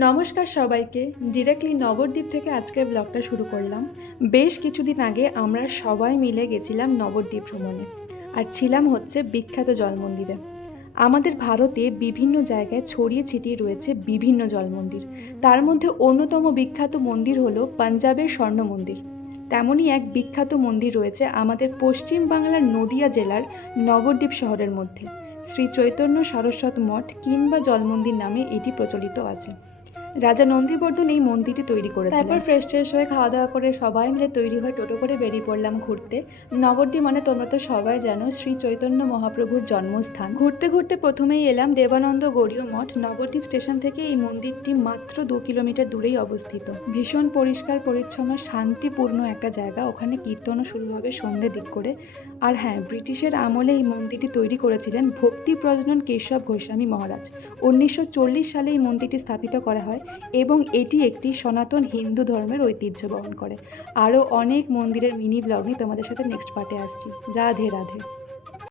নমস্কার সবাইকে। ডিরেক্টলি নবদ্বীপ থেকে আজকের ব্লগটা শুরু করলাম। বেশ কিছুদিন আগে আমরা সবাই মিলে গেছিলাম নবদ্বীপ ভ্রমণে, আর ছিলাম হচ্ছে বিখ্যাত জল মন্দিরে। আমাদের ভারতে বিভিন্ন জায়গায় ছড়িয়ে ছিটিয়ে রয়েছে বিভিন্ন জল মন্দির। তার মধ্যে অন্যতম বিখ্যাত মন্দির হলো পাঞ্জাবের স্বর্ণ মন্দির। তেমনই এক বিখ্যাত মন্দির রয়েছে আমাদের পশ্চিম বাংলার নদিয়া জেলার নবদ্বীপ শহরের মধ্যে। শ্রী চৈতন্য সারস্বত মঠ কিংবা জল মন্দির নামে এটি প্রচলিত আছে। রাজা নন্দীবর্ধন এই মন্দিরটি তৈরি করেছিলেন। তারপর ফ্রেশ হয়ে খাওয়া দাওয়া করে সবাই মিলে তৈরি হয়ে টোটো করে বেরিয়ে পড়লাম ঘুরতে। নবদ্বীপ মানে তোমরা তো সবাই জানো শ্রী চৈতন্য মহাপ্রভুর জন্মস্থান। ঘুরতে ঘুরতে প্রথমেই এলাম দেবানন্দ গৌড়ীয় মঠ। নবদ্বীপ স্টেশন থেকে এই মন্দিরটি মাত্র 2 কিলোমিটার দূরেই অবস্থিত। ভীষণ পরিষ্কার পরিচ্ছন্ন শান্তিপূর্ণ একটা জায়গা। ওখানে কীর্তনও শুরু হবে সন্ধ্যে দিক করে। আর হ্যাঁ, ব্রিটিশের আমলে এই মন্দিরটি তৈরি করেছিলেন ভক্তি প্রজনন কেশব গোস্বামী মহারাজ। 1940 সালে এই মন্দিরটি স্থাপিত করা হয় এবং এটি একটি সনাতন হিন্দু ধর্মের ঐতিহ্য বহন করে। আরও অনেক মন্দিরের মিনি ব্লগ নিয়ে তোমাদের সাথে নেক্সট পার্টে আসছি। রাধে রাধে।